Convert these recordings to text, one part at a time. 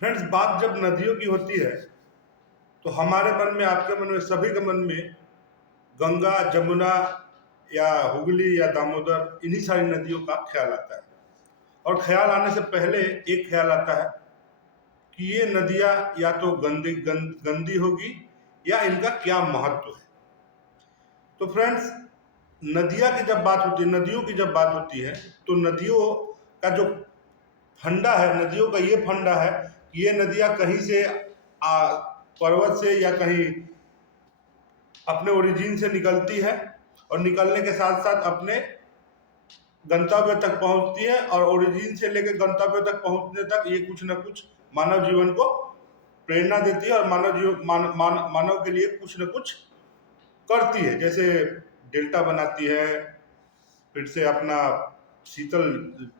Friends, बात जब नदियों की होती है तो हमारे मन में, आपके मन में, सभी के मन में गंगा, जमुना या हुगली या दामोदर, इन्हीं सारी नदियों का ख्याल आता है। और ख्याल आने से पहले एक ख्याल आता है कि ये नदियाँ या तो गंदी होगी या इनका क्या महत्व है। तो फ्रेंड्स, नदियाँ की जब बात होती है, नदियों की जब बात होती है तो नदियों का जो फंडा है, नदियों का ये फंडा है कि ये नदियाँ कहीं से पर्वत से या कहीं अपने ओरिजिन से निकलती है और निकलने के साथ साथ अपने गंतव्य तक पहुंचती है, और ओरिजिन से लेकर गंतव्य तक पहुंचने तक ये कुछ न कुछ मानव जीवन को प्रेरणा देती है और मानव के लिए कुछ न कुछ करती है। जैसे डेल्टा बनाती है, फिर से अपना शीतल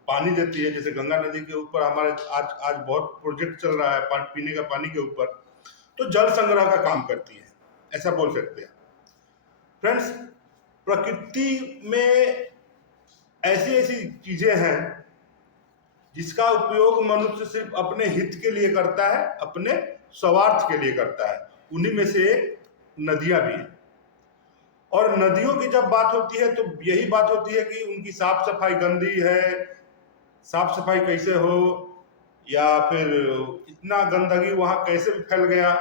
पानी देती है। जैसे गंगा नदी के ऊपर हमारे आज आज बहुत प्रोजेक्ट चल रहा है पीने का पानी के ऊपर, तो जल संग्रह का काम करती है, ऐसा बोल सकते हैं। फ्रेंड्स, प्रकृति में ऐसी ऐसी चीजें हैं जिसका उपयोग मनुष्य सिर्फ अपने हित के लिए करता है, अपने स्वार्थ के लिए करता है। उन्हीं में से नदियां भी हैं। और नदियों की जब बात होती है तो यही बात होती है कि उनकी साफ सफाई गंदी है, साफ सफाई कैसे हो, या फिर इतना गंदगी वहां कैसे फैल गया।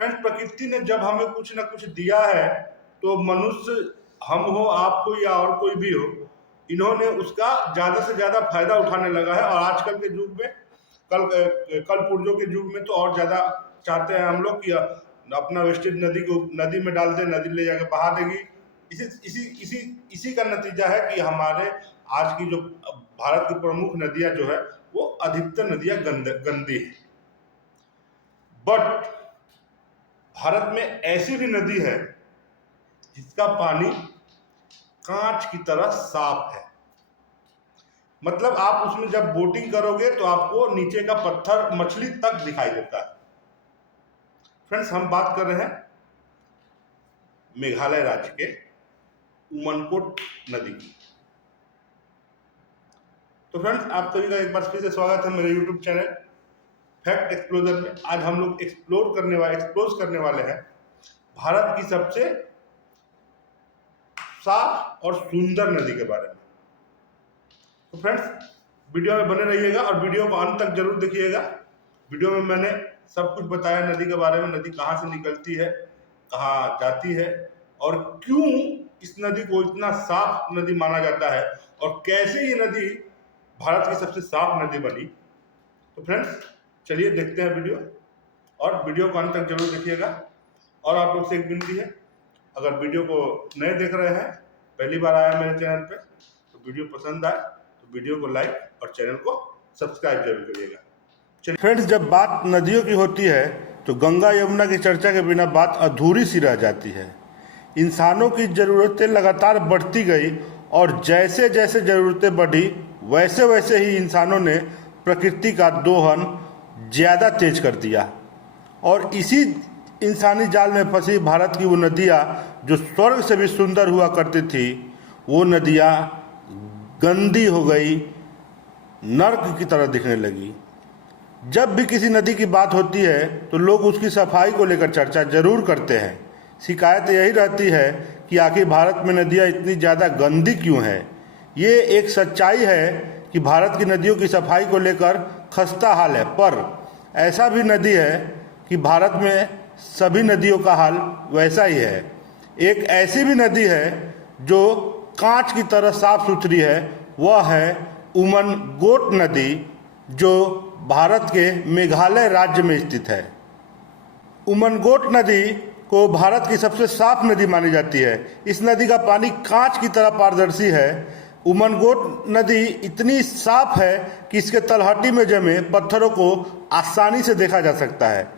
फ्रेंड्स, प्रकृति ने जब हमें कुछ ना कुछ दिया है तो मनुष्य, हम हो, आप हो या और कोई भी हो, इन्होंने उसका ज्यादा से ज्यादा फायदा उठाने लगा है। और आजकल के युग में, कल पुर्जों के युग में तो और ज्यादा चाहते हैं हम लोग कि अपना वेस्टेज नदी में डाल दे, नदी ले जाकर बहा देगी। इसी इसी इसी इसी का नतीजा है कि हमारे आज की जो भारत की प्रमुख नदियां जो है वो अधिकतर नदियां गंदी है। बट भारत में ऐसी भी नदी है जिसका पानी कांच की तरह साफ है। मतलब आप उसमें जब बोटिंग करोगे तो आपको नीचे का पत्थर, मछली तक दिखाई देता है। फ्रेंड्स, हम बात कर रहे हैं मेघालय राज्य के उमनकोट नदी की। तो फ्रेंड्स, आप सभी का एक बार फिर से स्वागत है मेरे YouTube चैनल फैक्ट एक्सप्लोजर में। आज हम लोग एक्सप्लोज करने वाले हैं भारत की सबसे साफ और सुंदर नदी के बारे में। तो फ्रेंड्स, वीडियो में बने रहिएगा और वीडियो को अंत तक जरूर देखिएगा। वीडियो में मैंने सब कुछ बताया नदी के बारे में, नदी कहाँ से निकलती है, कहाँ जाती है, और क्यों इस नदी को इतना साफ नदी माना जाता है, और कैसे ये नदी भारत की सबसे साफ नदी बनी। तो फ्रेंड्स, चलिए देखते हैं वीडियो, और वीडियो को अंत तक जरूर देखिएगा। और आप लोग से एक विनती है, अगर वीडियो को नए देख रहे हैं, पहली बार आया मेरे चैनल पे, तो वीडियो पसंद आए तो वीडियो को लाइक और चैनल को सब्सक्राइब जरूर करिएगा। चलिए फ्रेंड्स, जब बात नदियों की होती है तो गंगा यमुना की चर्चा के बिना बात अधूरी सी रह जाती है। इंसानों की ज़रूरतें लगातार बढ़ती गई, और जैसे जैसे ज़रूरतें बढ़ी वैसे वैसे ही इंसानों ने प्रकृति का दोहन ज़्यादा तेज कर दिया। और इसी इंसानी जाल में फंसी भारत की वो नदियाँ जो स्वर्ग से भी सुंदर हुआ करती थी, वो नदियाँ गंदी हो गई, नर्क की तरह दिखने लगी। जब भी किसी नदी की बात होती है तो लोग उसकी सफाई को लेकर चर्चा जरूर करते हैं। शिकायत यही रहती है कि आखिर भारत में नदियाँ इतनी ज़्यादा गंदी क्यों हैं। ये एक सच्चाई है कि भारत की नदियों की सफाई को लेकर खस्ता हाल है, पर ऐसा भी नदी है कि भारत में सभी नदियों का हाल वैसा ही है। एक ऐसी भी नदी है जो कांच की तरह साफ सुथरी है, वह है उमनगोट नदी, जो भारत के मेघालय राज्य में स्थित है। उमनगोट नदी को भारत की सबसे साफ नदी मानी जाती है। इस नदी का पानी कांच की तरह पारदर्शी है। उमनगोट नदी इतनी साफ है कि इसके तलहटी में जमे पत्थरों को आसानी से देखा जा सकता है।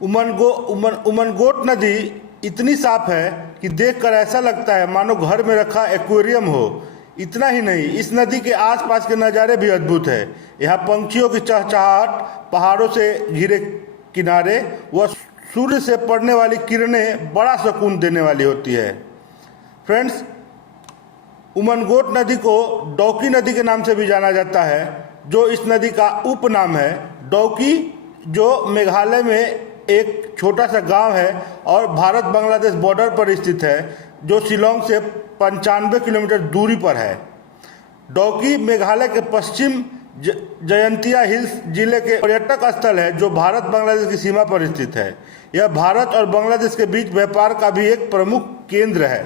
उमनगोट नदी इतनी साफ है कि देखकर ऐसा लगता है मानो घर में रखा एक्वेरियम हो। इतना ही नहीं, इस नदी के आसपास के नज़ारे भी अद्भुत है। यहाँ पंछियों की चहचहाट, पहाड़ों से घिरे किनारे व सूर्य से पड़ने वाली किरणें बड़ा सुकून देने वाली होती है। फ्रेंड्स, उमनगोट नदी को डौकी नदी के नाम से भी जाना जाता है, जो इस नदी का उपनाम है। डौकी जो मेघालय में एक छोटा सा गांव है और भारत बांग्लादेश बॉर्डर पर स्थित है, जो शिलोंग से 95 किलोमीटर दूरी पर है। डौकी मेघालय के पश्चिम जयंतिया हिल्स जिले के पर्यटक स्थल है, जो भारत बांग्लादेश की सीमा पर स्थित है। यह भारत और बांग्लादेश के बीच व्यापार का भी एक प्रमुख केंद्र है।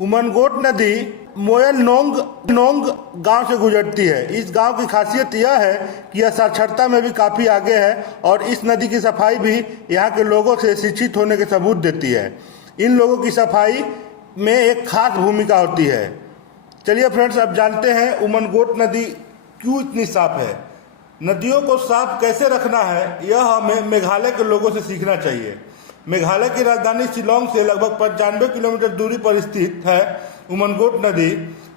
उमनगोट नदी मोयल नोंग गांव से गुजरती है। इस गांव की खासियत यह है कि यह साक्षरता में भी काफ़ी आगे है और इस नदी की सफाई भी यहाँ के लोगों से शिक्षित होने के सबूत देती है। इन लोगों की सफाई में एक खास भूमिका होती है। चलिए फ्रेंड्स, अब जानते हैं उमनगोट नदी क्यों इतनी साफ है। नदियों को साफ कैसे रखना है, यह हमें मेघालय के लोगों से सीखना चाहिए। मेघालय की राजधानी शिलोंग से लगभग 95 किलोमीटर दूरी पर स्थित है उमनगोट नदी,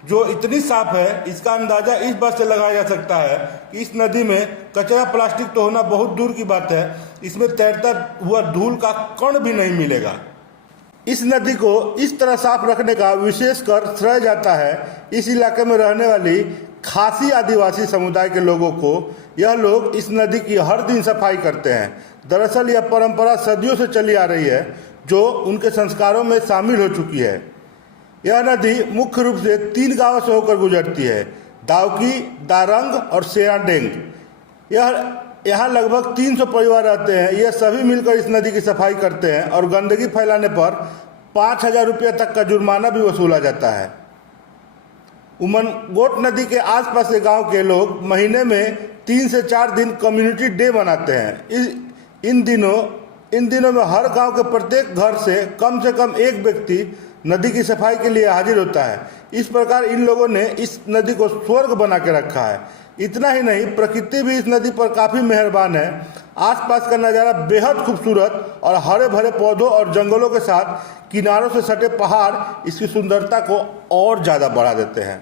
जो इतनी साफ है। इसका अंदाजा इस बात से लगाया जा सकता है कि इस नदी में कचरा प्लास्टिक तो होना बहुत दूर की बात है, इसमें तैरता हुआ धूल का कण भी नहीं मिलेगा। इस नदी को इस तरह साफ रखने का विशेषकर श्रेय जाता है इस इलाके में रहने वाली खासी आदिवासी समुदाय के लोगों को। यह लोग इस नदी की हर दिन सफाई करते हैं। दरअसल यह परंपरा सदियों से चली आ रही है, जो उनके संस्कारों में शामिल हो चुकी है। यह नदी मुख्य रूप से 3 गांवों से होकर गुजरती है, दावकी, दारंग और सेराडेंग। यहाँ लगभग 300 परिवार रहते हैं। यह सभी मिलकर इस नदी की सफाई करते हैं और गंदगी फैलाने पर 5000 रुपये तक का जुर्माना भी वसूला जाता है। उमनगोट नदी के आसपास के गांव के लोग महीने में 3 से 4 दिन कम्युनिटी डे मनाते हैं। इन दिनों में हर गांव के प्रत्येक घर से कम एक व्यक्ति नदी की सफाई के लिए हाजिर होता है। इस प्रकार इन लोगों ने इस नदी को स्वर्ग बना के रखा है। इतना ही नहीं, प्रकृति भी इस नदी पर काफ़ी मेहरबान है। आसपास का नज़ारा बेहद खूबसूरत और हरे भरे पौधों और जंगलों के साथ किनारों से सटे पहाड़ इसकी सुंदरता को और ज़्यादा बढ़ा देते हैं।